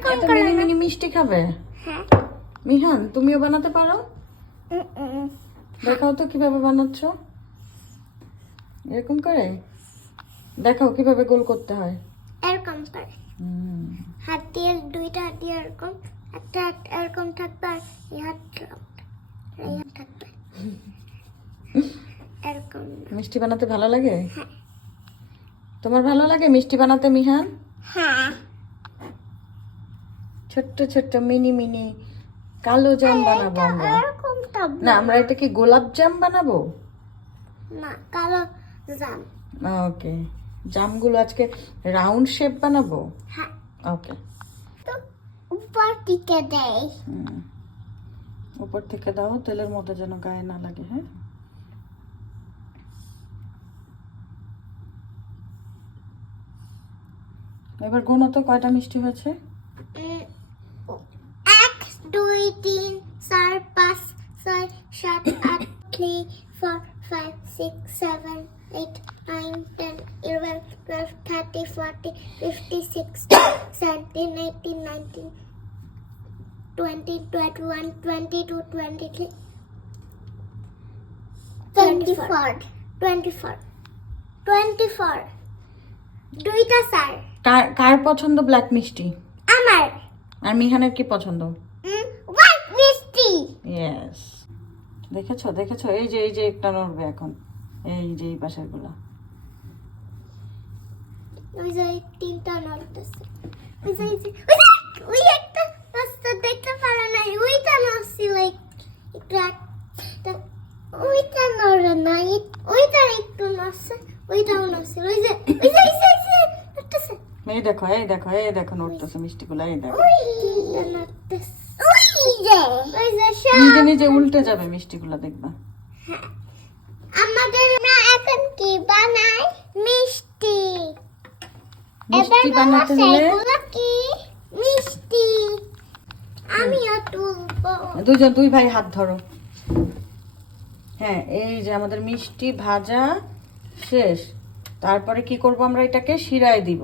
এরকম করে mini mini মিষ্টি খাবে। হ্যাঁ। মিহান তুমিও বানাতে পারো? দেখাও তো কীভাবে বানাচ্ছো। এরকম করে? দেখাও কীভাবে গোল করতে হয়। এরকম করে। হাত দিয়ে দুইটা হাত দিয়ে এরকম একটা হাত এরকম থাকবে আর এই হাত এই হাত থাকবে। এরকম। মিষ্টি বানাতে ভালো লাগে? হ্যাঁ। তোমার ভালো লাগে মিষ্টি বানাতে মিহান? হ্যাঁ। ছোট্ট ছোট্ট মিনি মিনি কালো জাম বানাবো আমরা। না আমরা এটা কি গোলাপ জাম বানাবো? না কালো জাম। ওকে জামগুলো আজকে রাউন্ড শেপ বানাবো? হ্যাঁ। ওকে। তো উপর দেয় হুম। উপর থেকে দাও তেলের মতো যেন গায়ে না লাগে হ্যাঁ? এবার গোনো তো কয়টা মিষ্টি হয়েছে? 3, 4, 5, 6, 7, 8, 9, 10, 11, 12, 30, 40, 50, 60, 17, 18, 19, 20, 21, 22, 23, 24, 24, 24. দুইটা স্যার কার কার পছন্দ ব্ল্যাক মিষ্টি? আমার। আর মিহানের কি পছন্দ? হোয়াইট মিষ্টি। ইয়েস দেখেছ দেখেছ? এই যে এই যে একটা নড়বে এখন। এই যে এই পাশেরগুলা ওই যে তিনটা নড়তেছে। ওই যে ওই যে ওই যে, ওই একটা রাস্তা দেখতে পারে না ওইটা নড়ছি লাইক একটু একটা ওইটা নড়ে না ওইটা একটু নড়ছে ওইটাও নড়ছে। ওই যে ওই যে যে, এই দেখো এই দেখো এই দেখো নড়তেছে মিষ্টিগুলো এই দেখো। নড়তেছে। নিজে নিজে উল্টে যাবে মিষ্টিগুলো দেখবা। আমাদের না এখন কি বানাই মিষ্টি। মিষ্টি বানাতে হলে কি? মিষ্টি। আমিও তুলবো। দুজন দুই ভাই হাত ধরো। হ্যাঁ এই যে আমাদের মিষ্টি ভাজা শেষ। তারপরে কি করব আমরা এটাকে শিরায় দিব।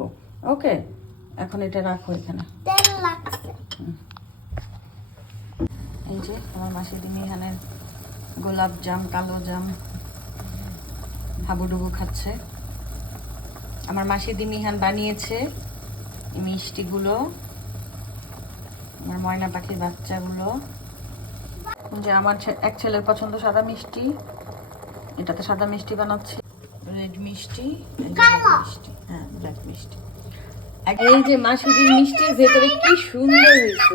ওকে? এখন এটা রাখো এখানে। তেল লাগছে। এই যে, আমার মাসি দিনি এখানে গোলাপ জাম, কালো জাম হাবুডুবু খাচ্ছে। আমার মাসি দি মিহান বানিয়েছে মিষ্টিগুলো, আমার ময়না পাখির বাচ্চাগুলো। যে আমার এক ছেলের পছন্দ সাদা মিষ্টি, এটাতে সাদা মিষ্টি বানাচ্ছি। রেড মিষ্টি মিষ্টি হ্যাঁ ব্ল্যাক মিষ্টি। এই যে মাসিদির মিষ্টির ভেতরে কি সুন্দর হয়েছে।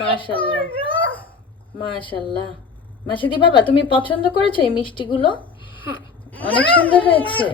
মাশাল্লাহ মাশাল্লাহ মাসিদি বাবা তুমি পছন্দ করেছ এই মিষ্টিগুলো? অনেক সুন্দর হয়েছে।